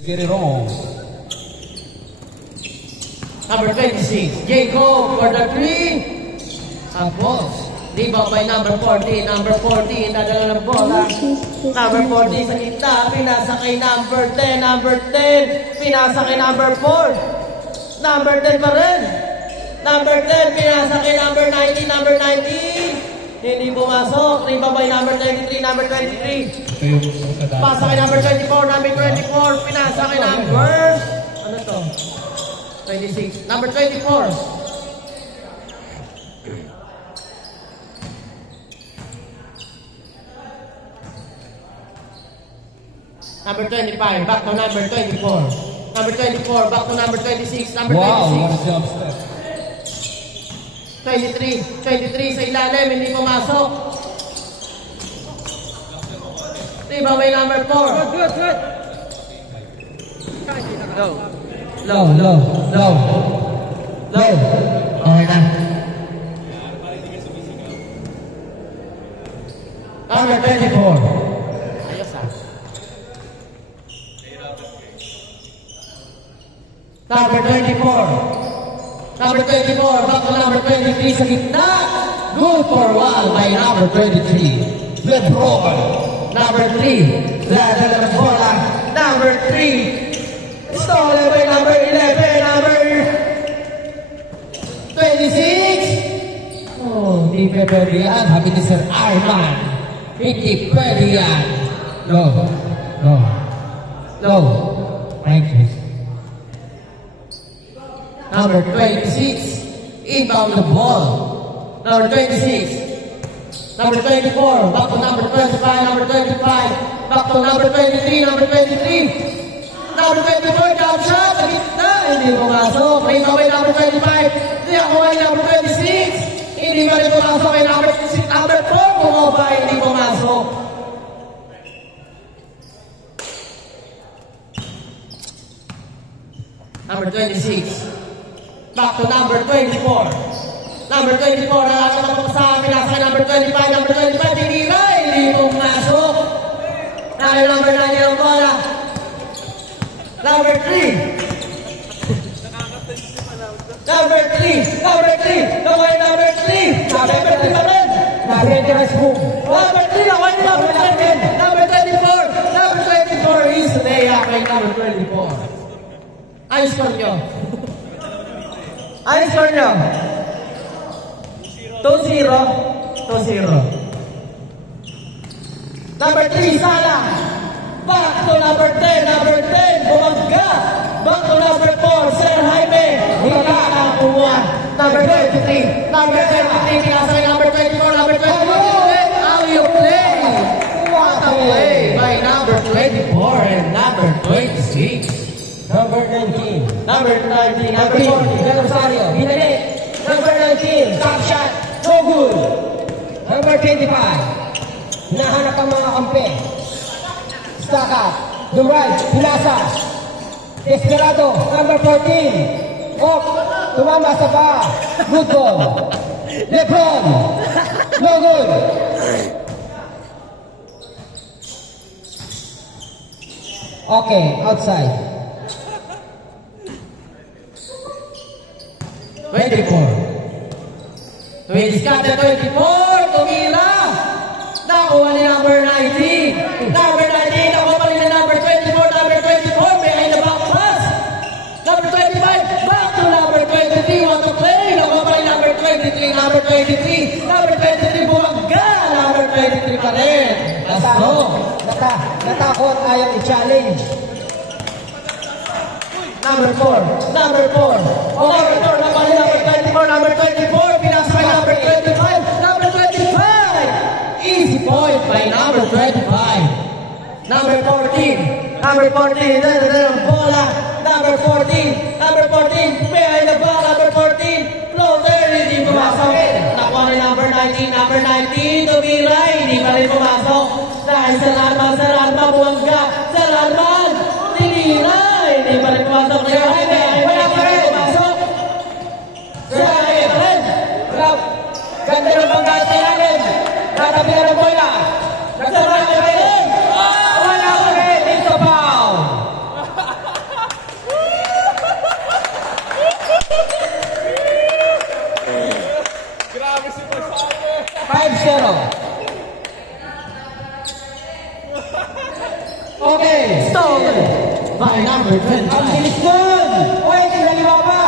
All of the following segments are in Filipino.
Get it on. Number 26, Jacob for the 3. Tapos, rebound by number 40. Number 40, nadala ng bola. Number 40 sa kita, pinasa kay number 10. Number 10, pinasa kay number 4. Number 10 pa rin. Number 10, pinasa kay number 19. Number 19, hindi pumasok. Rebound by number 23. Number 23. Pasa kay number 24. Number 24, pinasa kay number... Ano to? 26. Number 24. Number 25, back to number 24. Number 24, back to number 26. Number 26. Wow, what a jump step. 23 sa ilalim, hindi pumasok. Rebound by number 4. Good. Low. Okay na. Number 24. Ayos ah. Number 24. Number 24, back to number 23 sa gitna. Good for one by number 23. LeBron. Number 3. Dadala ng bola. Number 3. Stolen by number 11. Number 26. Oh, hindi pwede yan. Happy ni Sir Arman. Hindi pwede yan. Low. Thank you. Number 26, inbound the ball. Number 26. Number 24, back to number 25. Number 25, back to number 23. Number 23. Number 24, jump shot sa gitna. Hindi pumasok. Rebound by number 25. Hindi ako ay number 26. Hindi ba rin pumasok kay number 6. Number 4, bumaba. Hindi pumasok. Number 26. Back to number 24. Number 24, nakakatapak sa akin. Nasa number 25. Number 25, tinira. Hindi pumasok. Dahil number 9 yung bola. Number 3. Number 3. Number 3. Naway number 3. Number 3 pa rin. Number 3. Naway number 13. Number 24. Number 24 is layup kay number 24. Ayos ko nyo. 2-0. Number 3, Sala. Back to number 10. Number 10, bumangga. Back to number 4, Sir Jaime. Hinakakuha. Number 23. Number 23, pinasa kay number 24. Number 24, how you play? What a play by number 24 and number 26. Number 19. Number 19. Number 40. Del Rosario. Binalik. Number 19. Top shot. No good. Number 25. Hinahanap ang mga kampe. Stack up. The right. Pinasa. Desperado. Number 14. Off. Tumama sa ba. Good ball. LeBron. No good. Okay. Outside. 24. Twins cut the 24. Tumila. Nakuha ni number 19. Number 19. Nakuha pa rin ni number 24. Number 24. Behind the back pass. Number 25. Back to number 23. Want to play. Nakuha pa rin number 23. Number 23. Number 23. Bumangga. Number 23 pa rin. Natakot. Ayaw i-challenge. Number 4. Number 4. Number 4. Nakuha ni number 24. Number 24. Pinasa kay number 25. Number 25. Easy point by number 25. Number 14. Number 14. Bola. Number 14. Number 14. Behind the ball. Number 14. Floater. Hindi pumasok. Nakuha ni number 19. Number 19. Tumira. Hindi pa rin pumasok. Dahil sa Larma buwangga. Sa Larma. Tinira. Hindi pa rin pumasok. Wala pa rin pumasok. Ganda ng banggas natin. Natabi na ng bola. Nagsama na rin. Wala pa rin. Ito foul. 5-0. Okay. Stolen by number Ang 25. bilis nun! Uy, tinaliwa pa!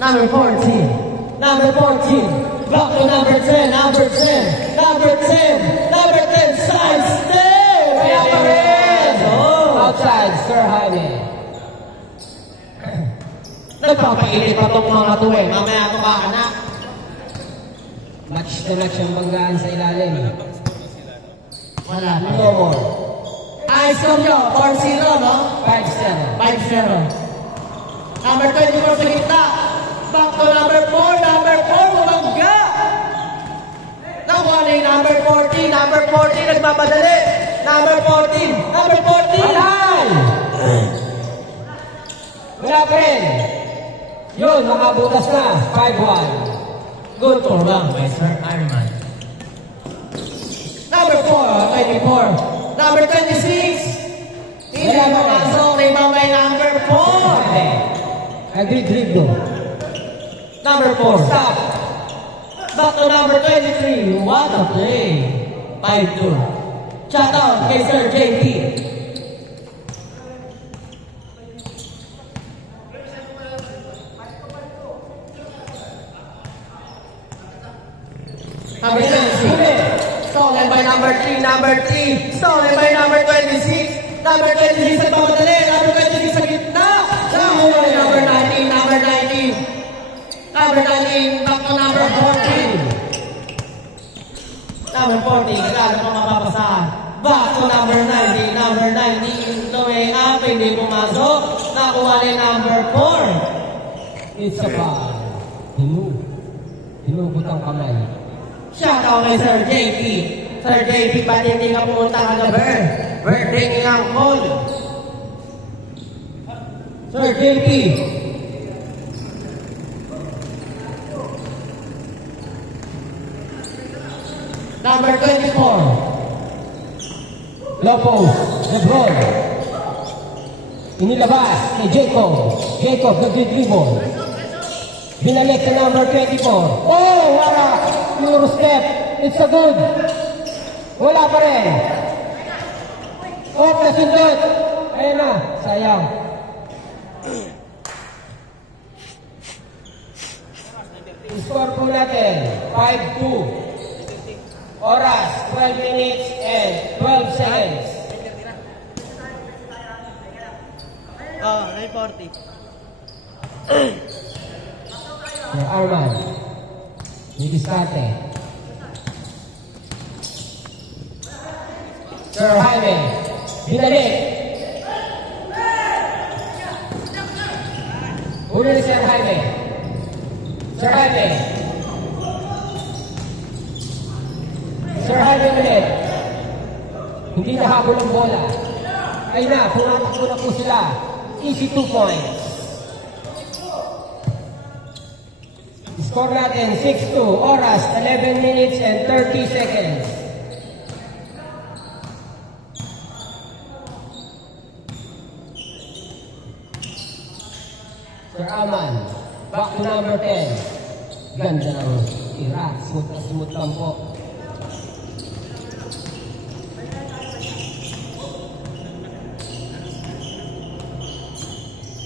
Number 14. Number 14. Back to number 10. Number 10. Number 10. Number 10. Side step. Kaya pa rin. Oh. Outside, Sir Jaime. Nagpapainit pa tong mga to eh. Mamaya ito ka anak. Match na match ang banggaan sa ilalim. Wala na. No more. High score nyo. 4-0 no? 5-7. 5-0. Number 24 sa gitna. Back to number 4. Number 4. Bumangga. Nakuha na yung number 14. Number 14. Nagmamadali. Number 14. Number 14. Halal! Wala pa rin. Yun, makabutas na. 5-1. Good for lang by Sir Ironman. Number 4. 24. Number 26. Hindi Wala mo pa rin. pasok. Rebound by number 4. Agreed, no? Number 4. Stop. Back to number 23. What a play. 5-2. Shout out kay Sir JP. Number 26. Stolen by number 3. Number 3. Stolen by number 26. Number 26 sa pamadali. Number 26 sa gitna. Nakuha ni number 19. Number 19. Number 19, back to number 14. Number 14, kailangan pa mapapasahan. Back to number 19. Number 19, going up, hindi pumasok. Nakuha ni number 4. It's a foul. Hinugot ang kamay. Shout out kay Sir JP. Sir JP, ba't hindi ka pumunta kagabi? We're bringing ang call. Sir JP. Number 24. Lopez, Lebron. Inilabas kay Jacob. Jacob, nag-dribble. Binalik sa number 24. Oh, wala. Euro step. It's a good. Wala pa rin. Oh, nasundot. Ayan na. Sayang. Score po natin. 5-2. Oras, 12 minutes and 12 seconds. Oh, 940. Sir Arman. Didiskarte. Sir Jaime. Binalik. Ulo ni Sir Jaime. Sir Jaime. Sir Jaime ulit. Hindi nahabol ang bola. Ay na, pumatakbo na po sila. Easy 2 points. Score natin 6-2. Oras, 11 minutes and 30 seconds. Sir Aman, back to number 10. Ganda ng tira. Smooth na smooth lang po.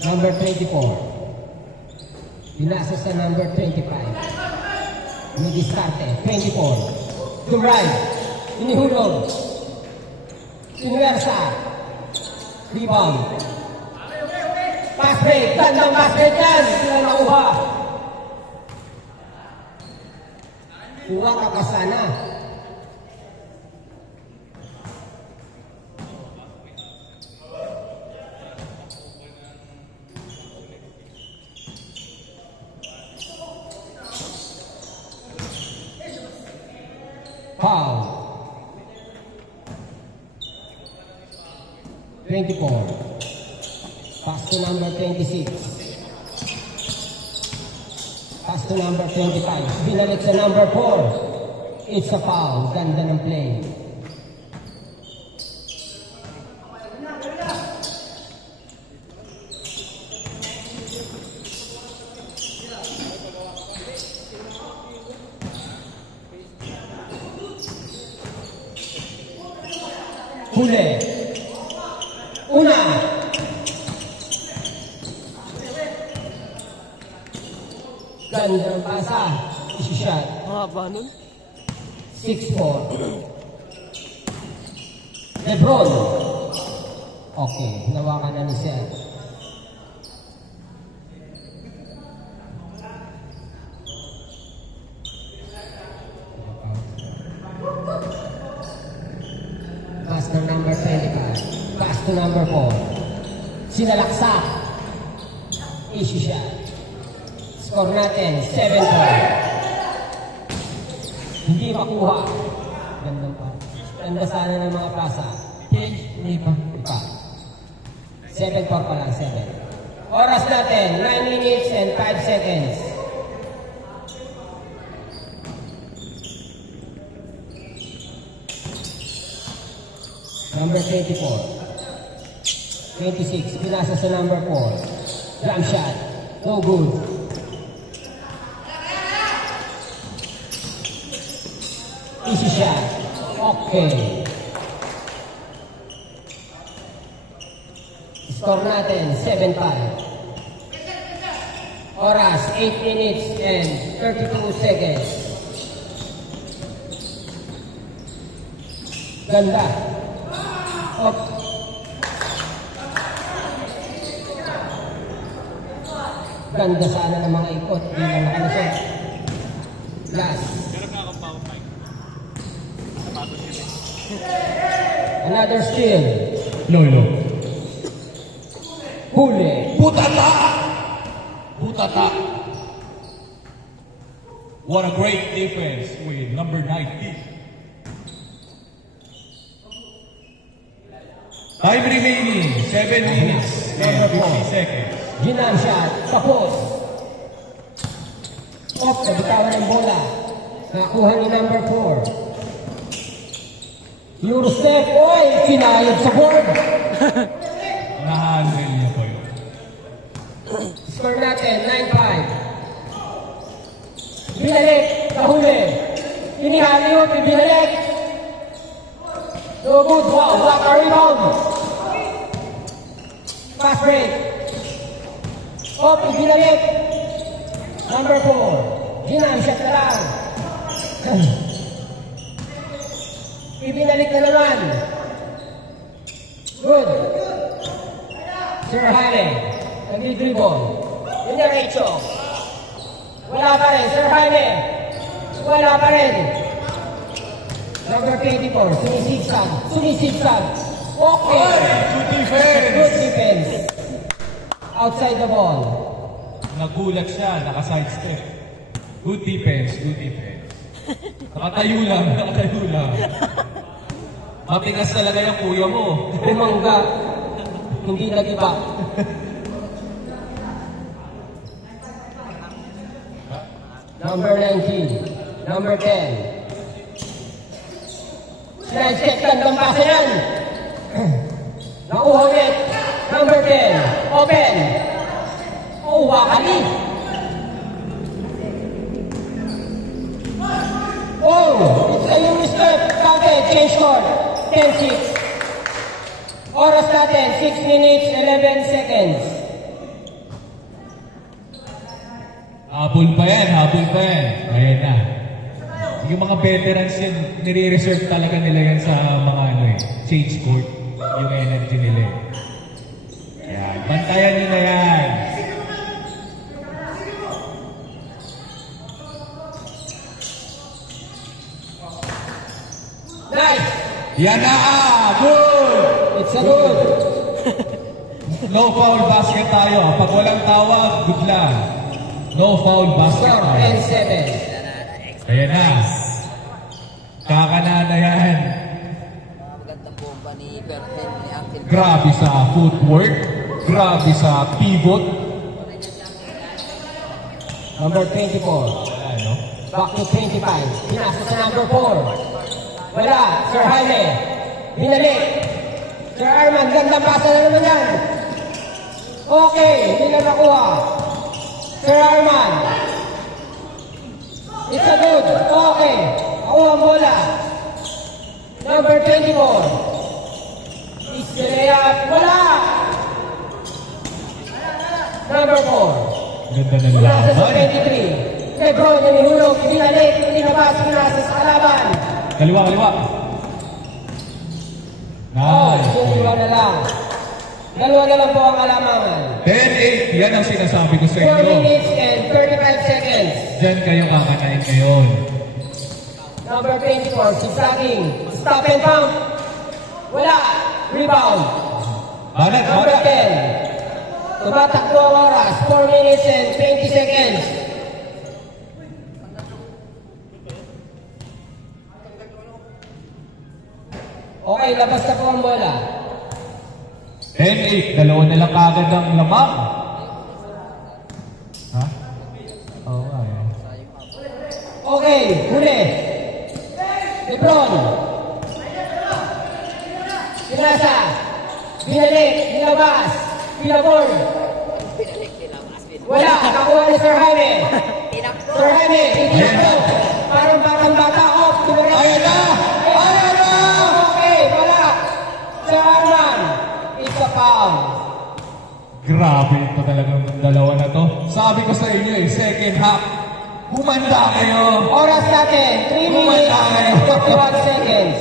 Number 24. Binasa sa number 25. May diskarte. 24. To right. Inihulog. Inversa. Rebound. Pass break. Tandang pass break yan. Sila nakuha. Kuha ka pa sana. Foul. 24. Pass to number 26. Pass to number 25. Binalik sa number 4. It's a foul. Ganda ng play. Huli. Una. Gandang pasa. Isi-shot. Mahaba nun. 6-4. Lebron. Okay, hinawakan na ni Seth. Pass ng number 25. Pass to number 4. Sinalaksak. Issue shot. Score natin, 7-4. Hindi makuha. Ganda pa. Ganda sana ng mga plaza. Hindi pa. 7-4 pa lang, 7. Oras natin, 9 minutes and 5 seconds. Number 24. 26, pinasa sa number 4. Jump shot. No good. Easy shot. Okay. Score natin, 7-5. Oras, 8 minutes and 32 seconds. Ganda. Up. Ganda sana ng mga ikot. Hindi lang nakalusot. Last. Another steal. Lolo. Huli. Butata! Butata! What a great defense with number 90. Time remaining, 7 minutes and 50 seconds. Ginam shot. Tapos. Off. Nabitawan ng bola. Nakuha ni number 4. Eurostep. Oy! Sinayad sa board. Nahandle niya po yun. Score natin, 9-5. Binalik. Nahuli. Inihali yun. Binalik. No good. Wow. Block a rebound. Pass break. Op. Ibinalik. Number 4. Ginam shot na lang. Ibinalik na naman. Good. Sir Jaime. Nag-dribble. Yun na Rachel. Wala pa rin. Sir Jaime. Wala pa rin. Number 24. Sumisigsag. Sumisigsag. Okay. Good defense! Good defense. Outside the ball. Nagulat siya, naka-sidestep. Good defense, good defense. Nakatayo lang, nakatayo lang. Matigas talaga yung kuya mo. Bumangga. Hindi nag-iba. Number 19. Number 10. Side-step tandang pasa yan. Nakuha ulit. Number 10. Open. Oh, wakali. Oh, it's a Eurostep. Counted. Change score. 10-6. Oras natin, 6 minutes, 11 seconds. Habol pa yan, habol pa yan. Ayan na. Yung mga veterans yan, nire-reserve talaga nila yan sa mga change court. Yung energy nila. Ayan, bantayan nyo na yan. Nice! Yan na! Good! It's a good. No foul basket tayo. Pag walang tawag, good lang. No foul basket Score, tayo. 10-7. Ayan na. Kakanana yan. Magandang bomba ni Bertel ni Uncle. Grabe sa footwork. Grabe sa pivot. Number 24. Ano? Back to 25. Pinasa sa number 4. Wala. Sir Jaime. Binalik. Sir Arman, gandang pasa na naman yan. Okay, hindi na nakuha. Sir Arman. It's a good. Okay. Nakuha ang bola. Number 24. Layup, wala! Number 4. Ganda ng Nasa sa laban. 23. Lebron, hinihulog, binalik, pinabas, pinasa sa kalaban. Kaliwa, kaliwa. Nice. Dalawa na lang. Dalawa na lang po ang alamangan. 10-8, yan ang sinasabi ko sa 4 inyo. minutes and 35 seconds. Diyan kayo kakanain ngayon. Number 24, zigzagging. Stop and pump. Wala. Rebound. Banat, Number banat. 10. Tumatakbo ang oras. 4 minutes and 20 seconds. Okay, labas na po ang bola. 10-8, dalawa na lang kagad ang lamang. Ha? Oo nga eh. Okay, huli. Lebron. Pinasa. Binalik. Binabas. Binabord. Wala. Nakuha ni Sir Jaime. Sir Jaime. Itinakbo. Parang batang bata. Off. Tumulong. Ayan na! Ayan na! Okay, wala. Sir Arman. It's a foul. Grabe ito talagang dalawa na to. Sabi ko sa inyo eh, second half. Humanda kayo. Oras natin. 3 minutes and 51 seconds.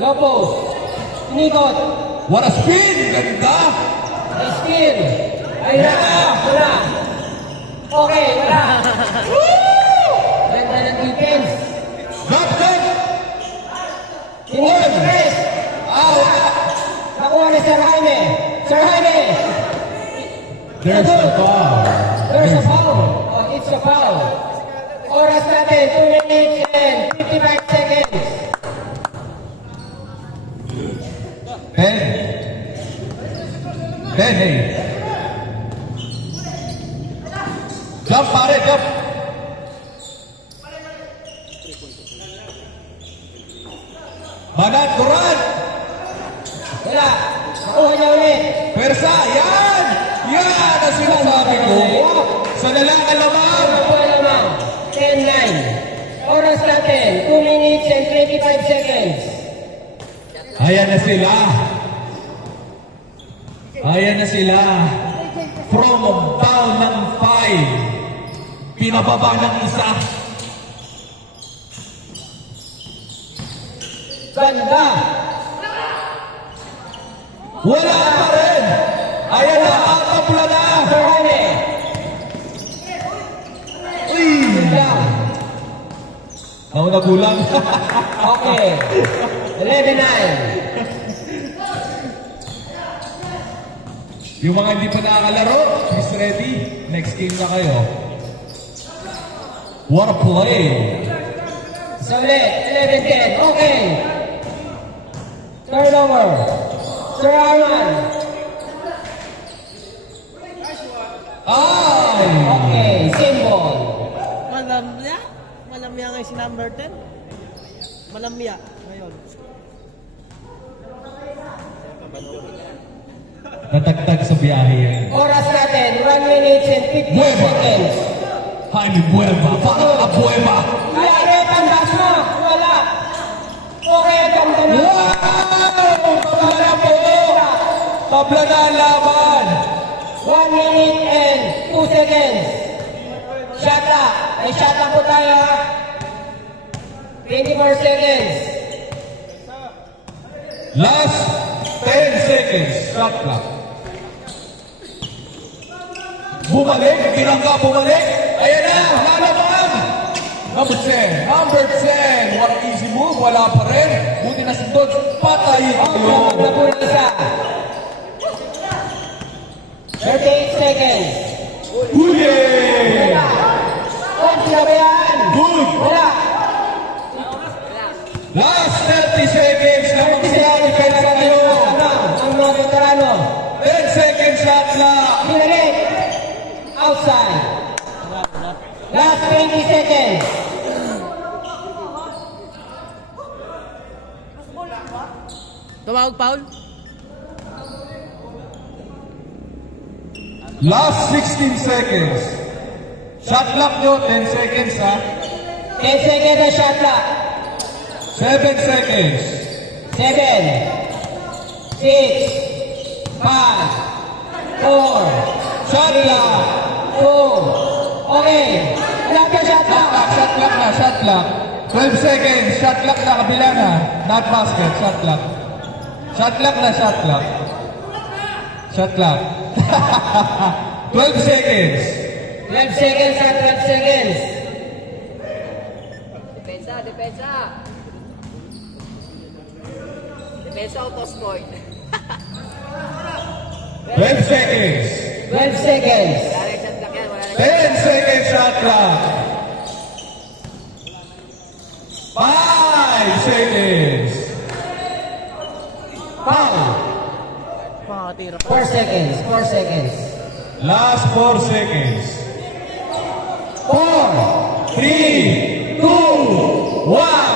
Low post. Inikot. What a spin! Ganda! Steal. Ayun na. Wala. Okay, wala. Ganda ng defense. Drop that! Inikot. Press. Wala. Nakuha ni Sir Jaime. Sir Jaime. There's the ball. There's a foul. Oh, it's a foul. Oras natin. 2 minutes and 55 seconds. 10-8. Jump, pare, jump. Banat, Quran. Wala. Nakuha niya ulit. Persa, yan! Yan ang sinasabi ko. Sa nalang alamang. Nakuha naman. 10-9. Oras natin. 2 minutes and 25 seconds. Ayan na sila. Ayan na sila. From down ng 5. Pinababa ng isa. Ganda. Wala pa rin. Ayan na, atabla na. Sir Jaime. Uy! Ganda. Ako nagulang. Okay. 11-9. Yung mga hindi pa nakakalaro, please ready. Next game na kayo. What a play! Sa ulit. 11-10. Okay. Turnover. Sir Arman. Ay! Okay. Symbol. Malamya? Malamya ngayon si number 10? Malamya ngayon. Natagtag sa biyahe yan. Oras natin. 1 minute and 50 Bueva. seconds. Jaime Bueva, para ka Bueva! Kaya rin, pandas mo. Wala. Okay, ganda na. Wow! Tabla na po! Tabla na ang laban! 1 minute and 2 seconds. Shot clock. May shot clock po tayo. 24 seconds. Last 10 seconds. Shot clock. Bumalik, binangga, bumalik. Ayan na, lalaban. Number 10. Number 10. What an easy move. Wala pa rin. Buti na si Dodge. Patayin kayo. Ang na po ng isa. 38 seconds. Huli! Wala. Huwag sinabayaan. Good. Wala. Last 30 seconds na mag-siyari kayo na kayo. Ang mga veterano. 10 seconds shot clock. Binalik. Outside. Last 20 seconds. Tumawag foul? Last 16 seconds. Shot clock nyo, 10 seconds ha. 10 seconds na shot clock. 7 seconds. 7, 6, 5, 4, Shot clock. 2, okay. Wala ka shot clock. Shot clock na, shot clock. 12 seconds, shot clock na, kabila na. Not basket, shot clock. Shot clock na, shot clock. Shot clock. 12 seconds. 12 seconds na, 12 seconds. Depensa, depensa. Depensa o toss point. 12 seconds. 12 seconds. Wala rin shot clock yan, wala rin. 10 seconds, shot clock. 5 seconds. 4 seconds. 4 seconds. Last 4 seconds. 4, 3, 2, 1.